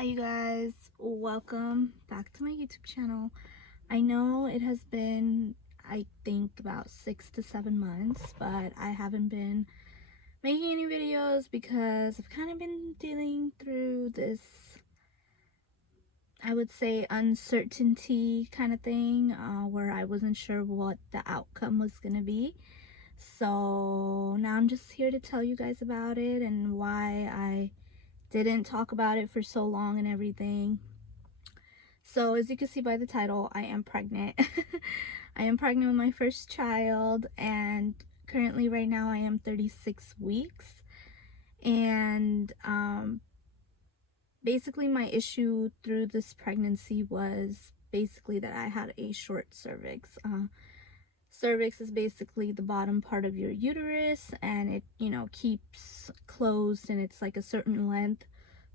Hi you guys, welcome back to my YouTube channel. I know it has been, I think, about 6 to 7 months, but I haven't been making any videos because I've kind of been dealing through this, I would say, uncertainty kind of thing, where I wasn't sure what the outcome was gonna be. So now I'm just here to tell you guys about it and why I didn't talk about it for so long and everything. So as you can see by the title, I am pregnant. I am pregnant with my first child, and currently right now I am 36 weeks. And basically my issue through this pregnancy was basically that I had a short cervix. Cervix is basically the bottom part of your uterus, and it, keeps closed, and it's like a certain length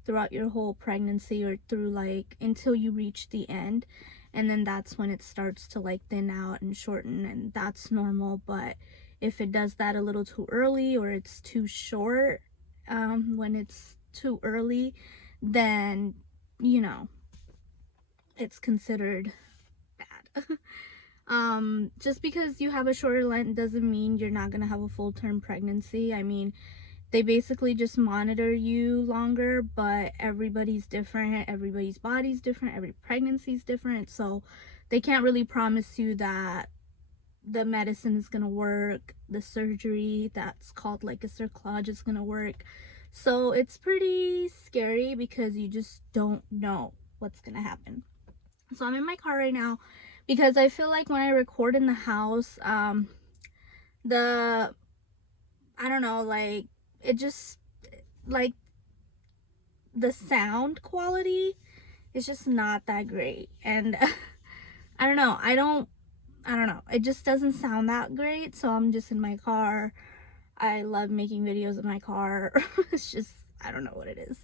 throughout your whole pregnancy, or through like until you reach the end, and then that's when it starts to like thin out and shorten, and that's normal. But if it does that a little too early, or it's too short, when it's too early, then it's considered bad. Just because you have a shorter length doesn't mean you're not gonna have a full-term pregnancy. I mean, they basically just monitor you longer, but everybody's different, everybody's body's different, every pregnancy's different, so they can't really promise you that the medicine is gonna work, the surgery that's called like a cerclage is gonna work. So it's pretty scary because you just don't know what's gonna happen. So I'm in my car right now because I feel like when I record in the house, I don't know, like, it just, like, the sound quality is just not that great. And I don't know, I don't know, it just doesn't sound that great. So I'm just in my car. I love making videos in my car. It's just, I don't know what it is.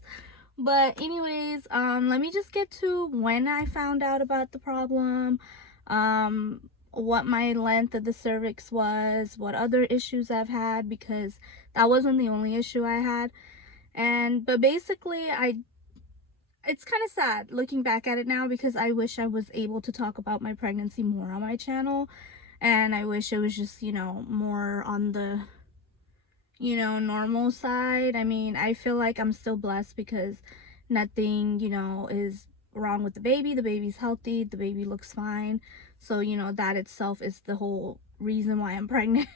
But anyways, let me just get to when I found out about the problem, what my length of the cervix was, what other issues I've had, because that wasn't the only issue I had. But basically, it's kind of sad looking back at it now, because I wish I was able to talk about my pregnancy more on my channel, and I wish it was just, more on the normal side. I mean, I feel like I'm still blessed because nothing, is wrong with the baby. The baby's healthy, the baby looks fine. So, that itself is the whole reason why I'm pregnant.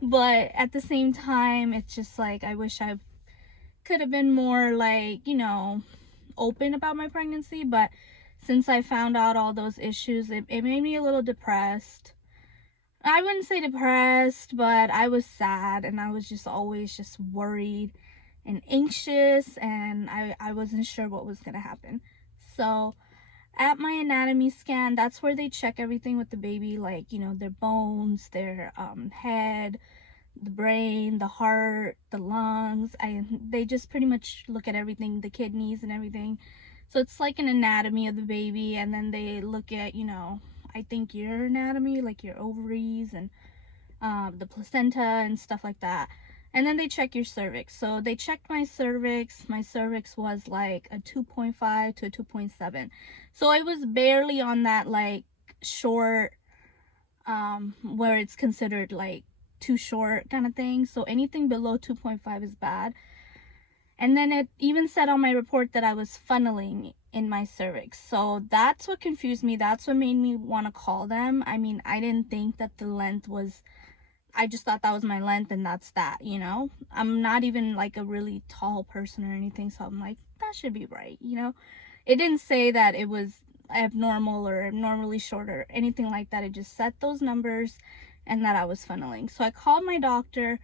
But at the same time, it's just like, I wish I could have been more like, open about my pregnancy. But since I found out all those issues, it made me a little depressed. I wouldn't say depressed, but I was sad, and I was just always just worried and anxious, and I wasn't sure what was going to happen. So at my anatomy scan, that's where they check everything with the baby, like, their bones, their head, the brain, the heart, the lungs. They just pretty much look at everything, the kidneys and everything. So it's like an anatomy of the baby, and then they look at, I think your anatomy, like your ovaries and the placenta and stuff like that. And then they check your cervix. So they checked my cervix. My cervix was like a 2.5 to a 2.7. So I was barely on that like short, where it's considered like too short kind of thing. So anything below 2.5 is bad. And then it even said on my report that I was funneling in my cervix. So that's what confused me. That's what made me want to call them. I mean, I didn't think that the length was, I just thought that was my length, and that's that, I'm not even like a really tall person or anything. So I'm like, that should be right, It didn't say that it was abnormal or abnormally short or anything like that. It just set those numbers and that I was funneling. So I called my doctor.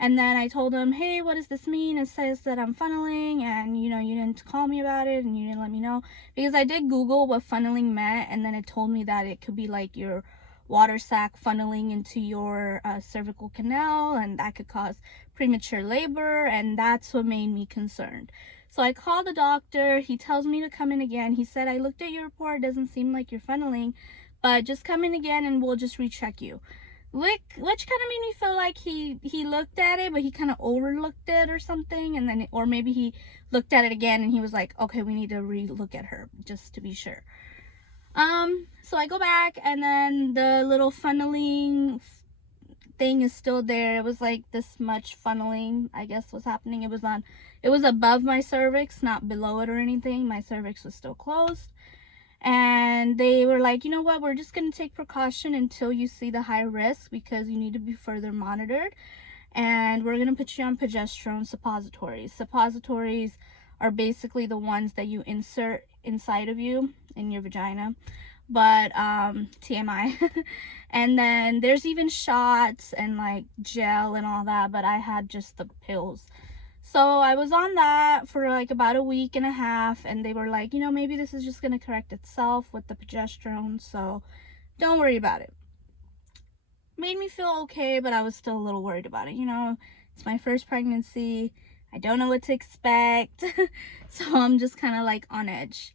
And then I told him, hey, what does this mean? It says that I'm funneling, and, you didn't call me about it, and you didn't let me know. Because I did Google what funneling meant, and then it told me that it could be like your water sac funneling into your cervical canal, and that could cause premature labor, and that's what made me concerned. So I called the doctor. He tells me to come in again. He said, I looked at your report. It doesn't seem like you're funneling, but just come in again, and we'll just recheck you. which kind of made me feel like he looked at it, but he kind of overlooked it or something, and then, or maybe he looked at it again and he was like, okay, we need to re-look at her just to be sure. So I go back, and then the little funneling thing is still there. It was like this much funneling, I guess, was happening. It was above my cervix, not below it or anything. My cervix was still closed. And they were like, you know what, we're just going to take precaution until you see the high risk, because you need to be further monitored. And we're going to put you on progesterone suppositories. Suppositories are basically the ones that you insert inside of you in your vagina, but TMI. And then there's even shots and like gel and all that, but I had just the pills. So I was on that for like about a week and a half, and they were like, you know, maybe this is just going to correct itself with the progesterone, so don't worry about it. Made me feel okay, but I was still a little worried about it. You know, it's my first pregnancy. I don't know what to expect. So I'm just kind of like on edge.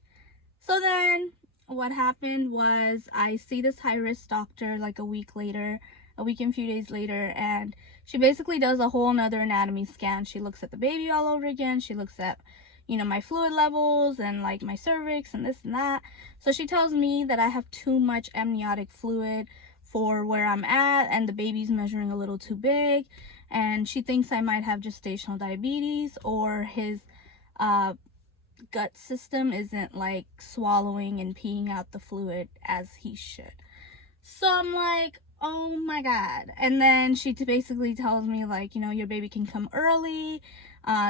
So then what happened was I see this high risk doctor like a week and a few days later, and she basically does a whole nother anatomy scan. She looks at the baby all over again. She looks at, you know, my fluid levels and like my cervix and this and that. So she tells me that I have too much amniotic fluid for where I'm at, and the baby's measuring a little too big, and she thinks I might have gestational diabetes, or his gut system isn't like swallowing and peeing out the fluid as he should. So I'm like, oh my god. And then she basically tells me like, you know, your baby can come early.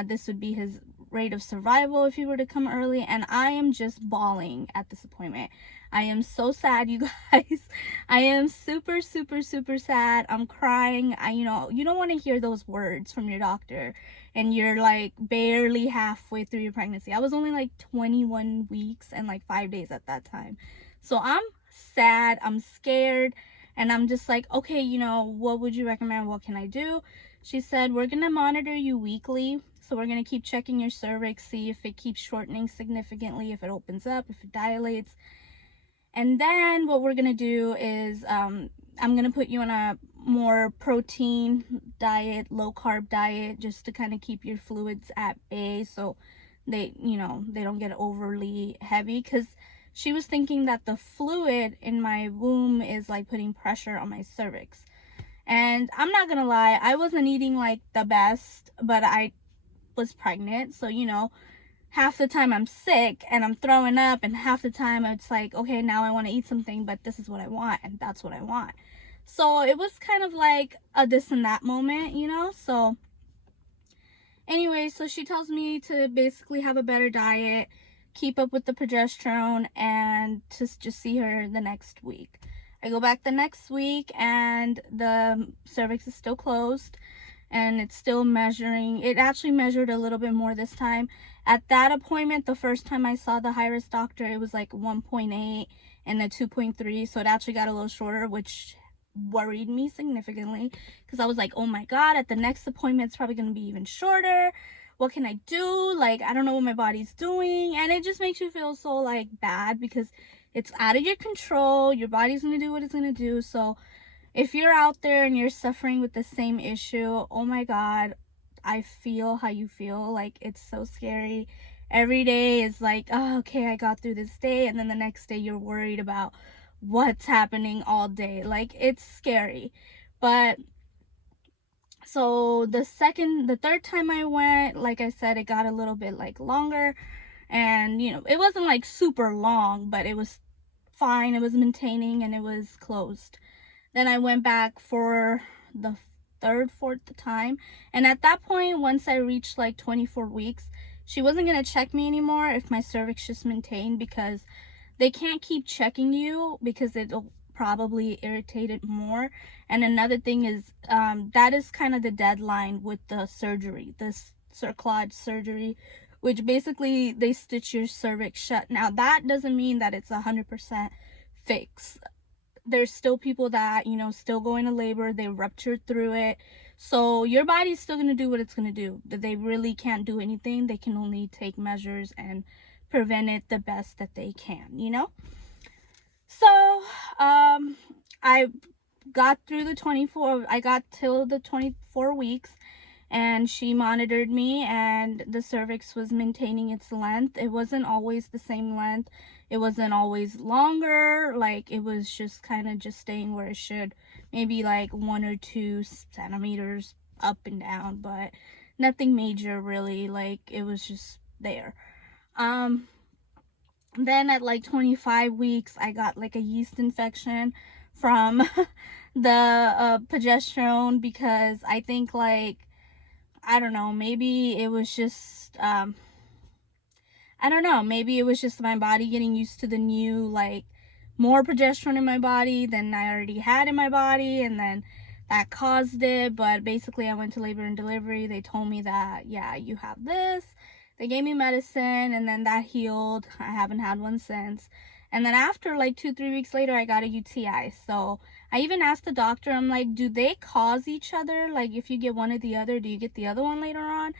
This would be his rate of survival if he were to come early. And I am just bawling at this appointment. I am so sad, you guys. I am super, super, super sad. I'm crying. You know, you don't want to hear those words from your doctor, and you're like barely halfway through your pregnancy. I was only like 21 weeks and like 5 days at that time. So I'm sad, I'm scared, and I'm just like, okay, you know, what would you recommend? What can I do? She said, we're gonna monitor you weekly. So we're gonna keep checking your cervix, see if it keeps shortening significantly, if it opens up, if it dilates. And then what we're gonna do is I'm gonna put you on a more protein diet, low carb diet, just to kind of keep your fluids at bay, so they, you know, they don't get overly heavy, because she was thinking that the fluid in my womb is like putting pressure on my cervix. And I'm not gonna lie, I wasn't eating like the best, but I was pregnant, so you know, half the time I'm sick and I'm throwing up, and half the time it's like, okay, now I want to eat something, but this is what I want, and that's what I want. So it was kind of like a this and that moment, you know. So anyway, so she tells me to basically have a better diet, keep up with the progesterone, and to just see her the next week. I go back the next week, and the cervix is still closed, and it's still measuring. It actually measured a little bit more this time. At that appointment, the first time I saw the high risk doctor, it was like 1.8 and a 2.3, so it actually got a little shorter, which worried me significantly, because I was like, oh my god, at the next appointment it's probably going to be even shorter. What can I do? Like, I don't know what my body's doing. And it just makes you feel so like bad, because it's out of your control. Your body's going to do what it's going to do. So if you're out there and you're suffering with the same issue, oh my god, I feel how you feel. Like, it's so scary. Every day is like, oh, okay, I got through this day, and then the next day you're worried about what's happening all day. Like, it's scary. But so the third time I went, like I said, it got a little bit like longer, and you know, it wasn't like super long, but it was fine. It was maintaining, and it was closed. Then I went back for the fourth time. And at that point, once I reached like 24 weeks, she wasn't going to check me anymore if my cervix just maintained, because they can't keep checking you, because it'll probably irritate it more. And another thing is, that is kind of the deadline with the surgery, this cerclage surgery, which basically they stitch your cervix shut. Now, that doesn't mean that it's 100% fixed. There's still people that, you know, still go into labor, they ruptured through it, so your body's still going to do what it's going to do. They really can't do anything. They can only take measures and prevent it the best that they can, you know. So I got through the 24, I got till the 24 weeks, and she monitored me, and the cervix was maintaining its length. It wasn't always the same length. It wasn't always longer. Like, it was just kind of just staying where it should. Maybe like 1 or 2 centimeters up and down, but nothing major really. Like, it was just there. Then at like 25 weeks, I got like a yeast infection from the progesterone, because I think, like, I don't know, maybe it was just I don't know, maybe it was just my body getting used to the new, like, more progesterone in my body than I already had in my body, and then that caused it. But basically, I went to labor and delivery. They told me that, yeah, you have this. They gave me medicine, and then that healed. I haven't had one since. And then after like 2-3 weeks later, I got a UTI. So I even asked the doctor, I'm like, do they cause each other? Like, if you get one or the other, do you get the other one later on?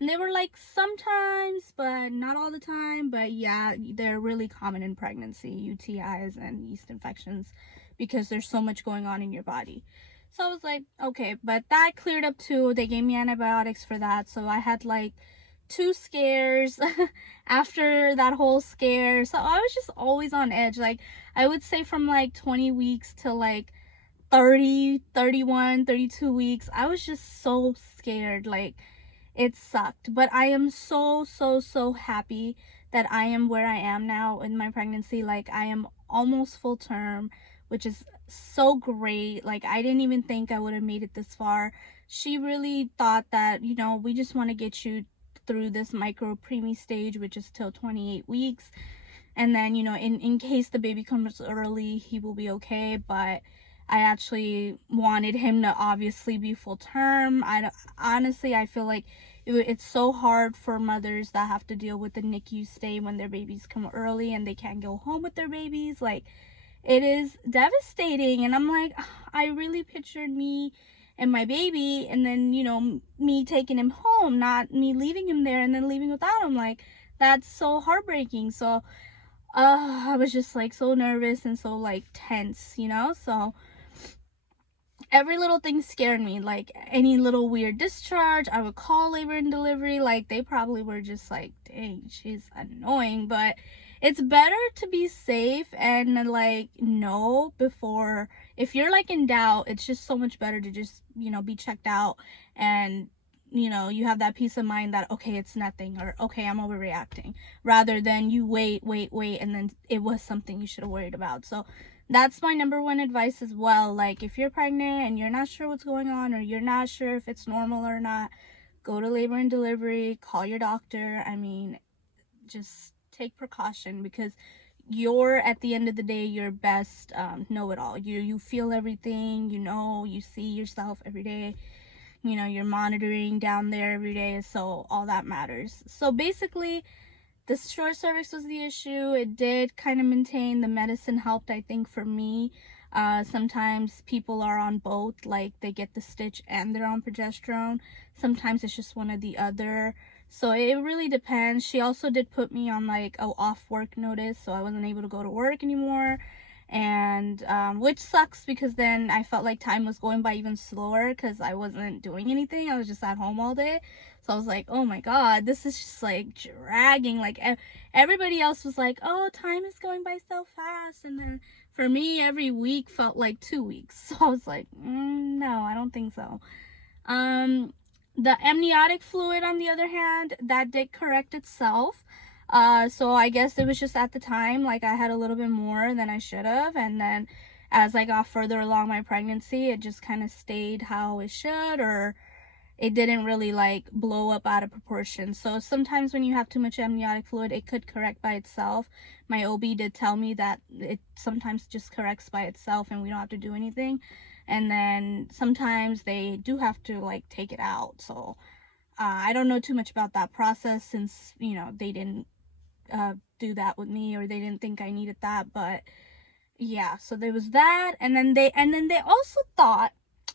And they were like, sometimes, but not all the time. But yeah, they're really common in pregnancy, UTIs and yeast infections, because there's so much going on in your body. So I was like, okay, but that cleared up too. They gave me antibiotics for that. So I had like 2 scares after that whole scare. So I was just always on edge. Like, I would say from like 20 weeks to like 30, 31, 32 weeks, I was just so scared. Like, it sucked. But I am so, so, so happy that I am where I am now in my pregnancy. Like, I am almost full term, which is so great. Like, I didn't even think I would have made it this far. She really thought that, you know, we just want to get you through this micro preemie stage, which is till 28 weeks. And then, you know, in case the baby comes early, he will be okay. But I actually wanted him to obviously be full term. Honestly, I feel like it's so hard for mothers that have to deal with the NICU stay when their babies come early and they can't go home with their babies. Like, it is devastating. And I'm like, I really pictured me and my baby, and then, you know, me taking him home, not me leaving him there and then leaving without him. Like, that's so heartbreaking. So I was just like so nervous and so like tense, you know. So every little thing scared me. Like, any little weird discharge, I would call labor and delivery. Like, they probably were just like, dang, she's annoying. But it's better to be safe and like know before. If you're like in doubt, it's just so much better to just, you know, be checked out, and, you know, you have that peace of mind that, okay, it's nothing, or okay, I'm overreacting, rather than you wait, and then it was something you should have worried about. So that's my number one advice as well. Like, if you're pregnant and you're not sure what's going on, or you're not sure if it's normal or not, go to labor and delivery, call your doctor. I mean, just take precaution, because you're, at the end of the day, your best know-it-all. You feel everything, you know, you see yourself every day, you know, you're monitoring down there every day, so all that matters. So basically, the short cervix was the issue. It did kind of maintain. The medicine helped, I think, for me. Sometimes people are on both, like they get the stitch and they're on progesterone. Sometimes it's just one or the other. So it really depends. She also did put me on like a off work notice, so I wasn't able to go to work anymore. And which sucks, because then I felt like time was going by even slower, because I wasn't doing anything. I was just at home all day. So I was like, oh my god, this is just like dragging. Like, everybody else was like, oh, time is going by so fast. And then for me, every week felt like 2 weeks. So I was like, no, I don't think so. The amniotic fluid, on the other hand, that did correct itself. So I guess it was just at the time, like, I had a little bit more than I should have. And then as I got further along my pregnancy, it just kind of stayed how it should, or it didn't really like blow up out of proportion. So sometimes when you have too much amniotic fluid, it could correct by itself. My OB did tell me that it sometimes just corrects by itself and we don't have to do anything. And then sometimes they do have to like take it out. So I don't know too much about that process, since, you know, they didn't do that with me, or they didn't think I needed that. But yeah, so there was that. And then they also thought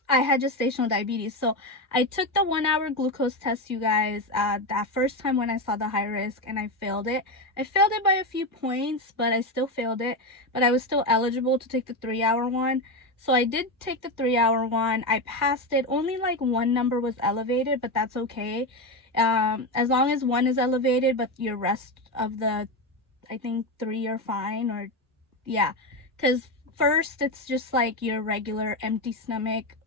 I had gestational diabetes. So I took the 1-hour glucose test, you guys, that first time when I saw the high risk, and I failed it. I failed it by a few points, but I still failed it. But I was still eligible to take the 3-hour one. So I did take the 3-hour one. I passed it. Only like one number was elevated, but that's okay. As long as one is elevated, but your rest of the, I think 3 are fine, or yeah. Because first it's just like your regular empty stomach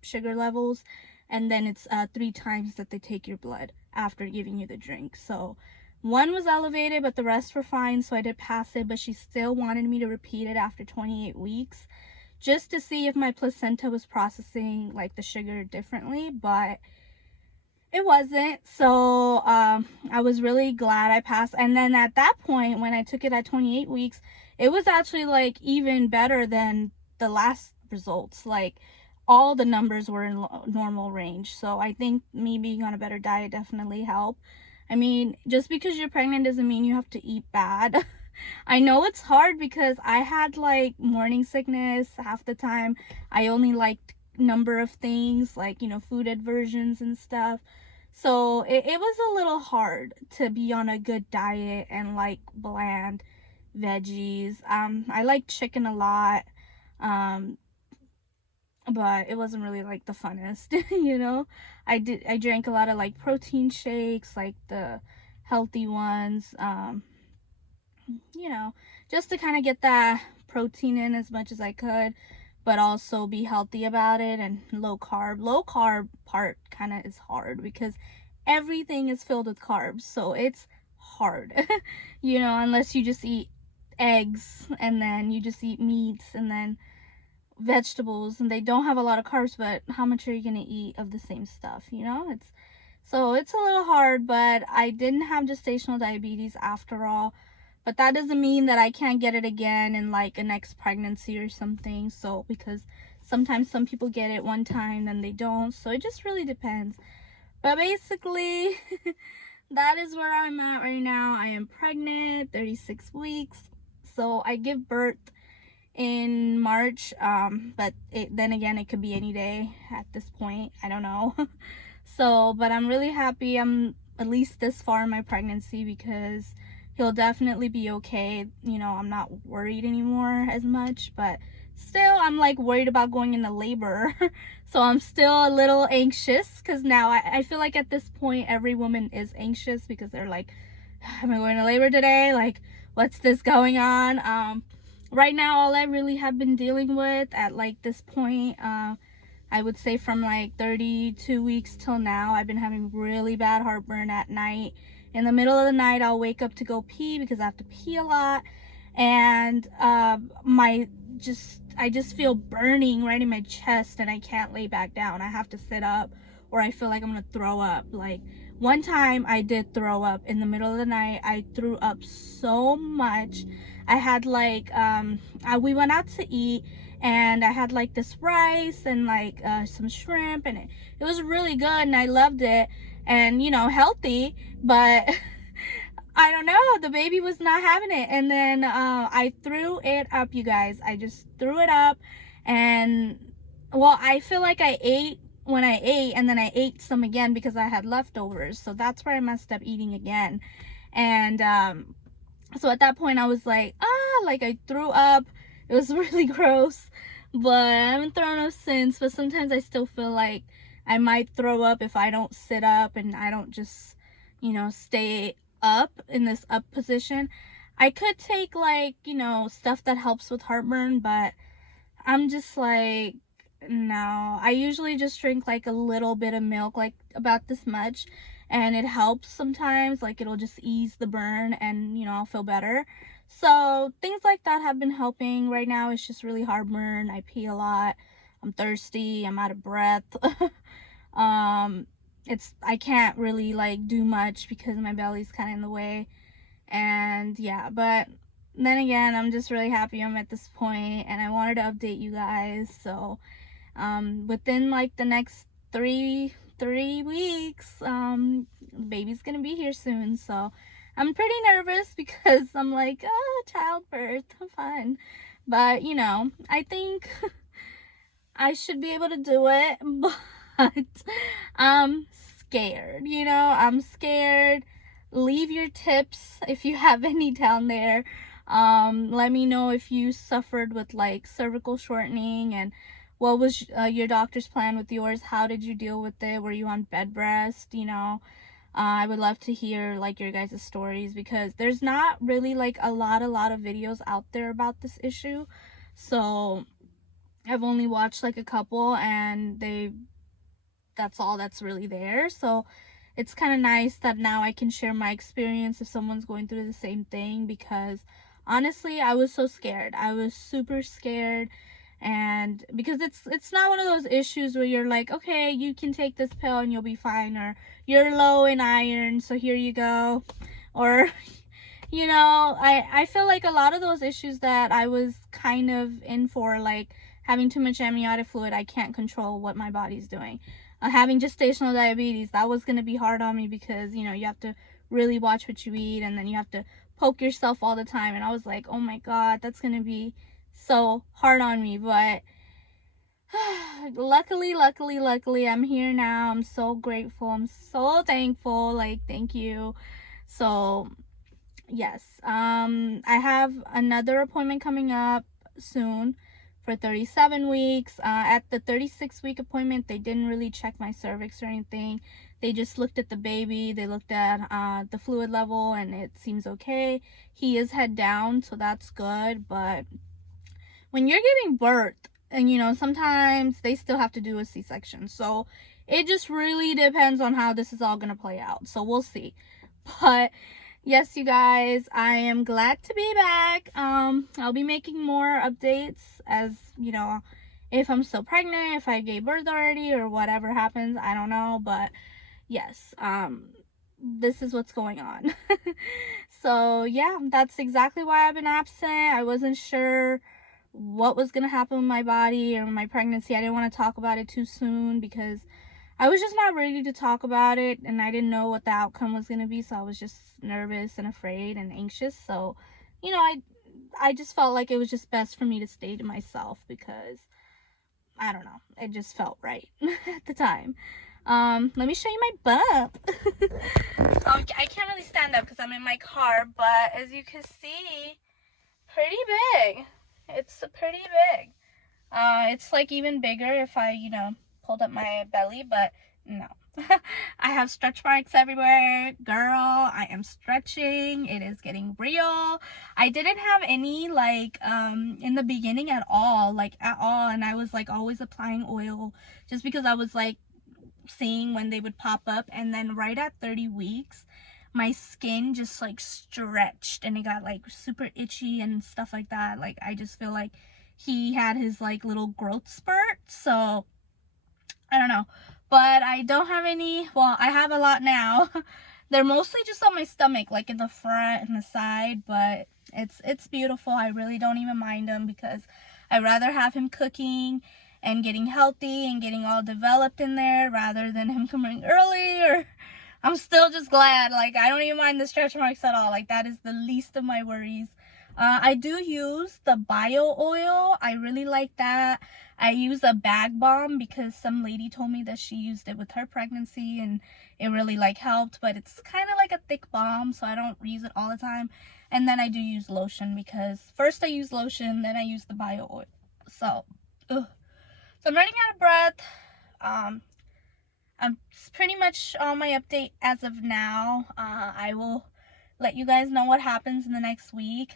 sugar levels, and then it's 3 times that they take your blood after giving you the drink. So one was elevated, but the rest were fine, so I did pass it, but she still wanted me to repeat it after 28 weeks just to see if my placenta was processing like the sugar differently, but it wasn't. So I was really glad I passed. And then at that point, when I took it at 28 weeks, it was actually like even better than the last results. Like all the numbers were in normal range. So I think me being on a better diet definitely helped. I mean, just because you're pregnant doesn't mean you have to eat bad. I know it's hard because I had like morning sickness half the time. I only liked number of things, like, you know, food aversions and stuff. So it was a little hard to be on a good diet and like bland veggies. I like chicken a lot. But it wasn't really like the funnest, you know. I drank a lot of like protein shakes, like the healthy ones, you know, just to kind of get that protein in as much as I could, but also be healthy about it. And low carb part kind of is hard because everything is filled with carbs, so it's hard. You know, unless you just eat eggs and then you just eat meats and then vegetables, and they don't have a lot of carbs, but how much are you going to eat of the same stuff, you know? It's a little hard, but I didn't have gestational diabetes after all. But that doesn't mean that I can't get it again in like a next pregnancy or something. So, because sometimes some people get it one time, then they don't. So it just really depends. But basically, that is where I'm at right now. I am pregnant, 36 weeks. So I give birth in March. But then again, it could be any day at this point. I don't know. So, but I'm really happy I'm at least this far in my pregnancy because he'll definitely be okay. You know, I'm not worried anymore as much, but still I'm like worried about going into labor. So I'm still a little anxious because now I feel like at this point every woman is anxious because they're like, am I going to labor today? Like, what's this going on? Right now all I really have been dealing with at like this point, I would say from like 32 weeks till now, I've been having really bad heartburn at night. In the middle of the night, I'll wake up to go pee because I have to pee a lot. And I just feel burning right in my chest and I can't lay back down. I have to sit up or I feel like I'm gonna throw up. Like one time I did throw up in the middle of the night. I threw up so much. I had like, we went out to eat and I had like this rice and like some shrimp, and it was really good and I loved it, and you know, healthy, but I don't know, the baby was not having it. And then I threw it up, you guys. I just threw it up, and well, I feel like I ate when I ate, and then I ate some again because I had leftovers, so that's where I messed up eating again. And so at that point I was like, like I threw up. It was really gross, but I haven't thrown up since. But sometimes I still feel like I might throw up if I don't sit up and I don't just, you know, stay up in this up position. I could take like, you know, stuff that helps with heartburn, but I'm just like, no. I usually just drink like a little bit of milk, like about this much, and it helps sometimes. Like it'll just ease the burn and, you know, I'll feel better. So things like that have been helping. Right now it's just really heartburn. I pee a lot. I'm thirsty. I'm out of breath. I can't really like do much because my belly's kind of in the way. And yeah, but then again, I'm just really happy I'm at this point, and I wanted to update you guys. So within like the next three weeks, baby's gonna be here soon. So I'm pretty nervous because I'm like, childbirth, fun. But you know, I think I should be able to do it, but I'm scared, you know, I'm scared. Leave your tips if you have any down there. Let me know if you suffered with like cervical shortening, and what was your doctor's plan with yours. How did you deal with it? Were you on bed rest? You know, I would love to hear like your guys' stories, because there's not really like a lot of videos out there about this issue. So I've only watched like a couple, and that's all that's really there. So it's kind of nice that now I can share my experience if someone's going through the same thing, because honestly, I was so scared. I was super scared. And because it's not one of those issues where you're like, okay, you can take this pill and you'll be fine, or you're low in iron, so here you go. Or you know, I feel like a lot of those issues that I was kind of in for, like having too much amniotic fluid, I can't control what my body's doing. Having gestational diabetes, that was going to be hard on me, because, you know, you have to really watch what you eat, and then you have to poke yourself all the time. And I was like, oh my God, that's going to be so hard on me. But luckily, I'm here now. I'm so grateful. I'm so thankful. Like, thank you. So yes, I have another appointment coming up soon for 37 weeks. At the 36-week appointment, they didn't really check my cervix or anything. They just looked at the baby. They looked at the fluid level, and it seems okay. He is head down, so that's good. But when you're giving birth, and you know, sometimes they still have to do a C-section. So it just really depends on how this is all going to play out. So we'll see. But yes, you guys, I am glad to be back. I'll be making more updates as, you know, if I'm still pregnant, if I gave birth already, or whatever happens, I don't know. But yes, this is what's going on. So yeah, that's exactly why I've been absent. I wasn't sure what was gonna happen with my body or my pregnancy. I didn't want to talk about it too soon, because I was just not ready to talk about it, and I didn't know what the outcome was going to be, so I was just nervous and afraid and anxious. So, you know, I just felt like it was just best for me to stay to myself, because I don't know, it just felt right at the time. Let me show you my bump. I can't really stand up because I'm in my car, but as you can see, pretty big. It's pretty big. It's like even bigger if I, you know, pulled up my belly, but no. I have stretch marks everywhere. Girl, I am stretching. It is getting real. I didn't have any like in the beginning at all, and I was like always applying oil just because I was like seeing when they would pop up. And then right at 30 weeks, my skin just like stretched, and it got like super itchy and stuff like that. Like, I just feel like he had his like little growth spurt. So I don't know, but I don't have any. Well, I have a lot now. They're mostly just on my stomach, like in the front and the side, but it's beautiful. I really don't even mind them, because I'd rather have him cooking and getting healthy and getting all developed in there rather than him coming early. Or I'm still just glad. Like, I don't even mind the stretch marks at all. Like, that is the least of my worries. I do use the bio oil. I really like that. I use a bag balm because some lady told me that she used it with her pregnancy and it really like helped, but it's kind of like a thick balm, so I don't use it all the time. And then I do use lotion, because first I use lotion, then I use the bio oil. So I'm running out of breath. I'm pretty much on my update as of now. I will let you guys know what happens in the next week,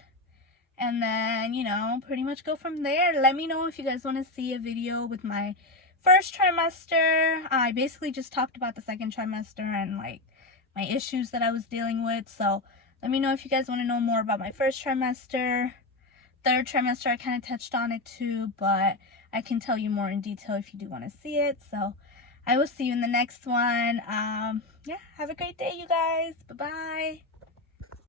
and then, you know, pretty much go from there. Let me know if you guys want to see a video with my first trimester. I basically just talked about the second trimester and like my issues that I was dealing with. So let me know if you guys want to know more about my first trimester. Third trimester, I kind of touched on it too, but I can tell you more in detail if you do want to see it. So I will see you in the next one. Yeah, have a great day, you guys. Bye-bye.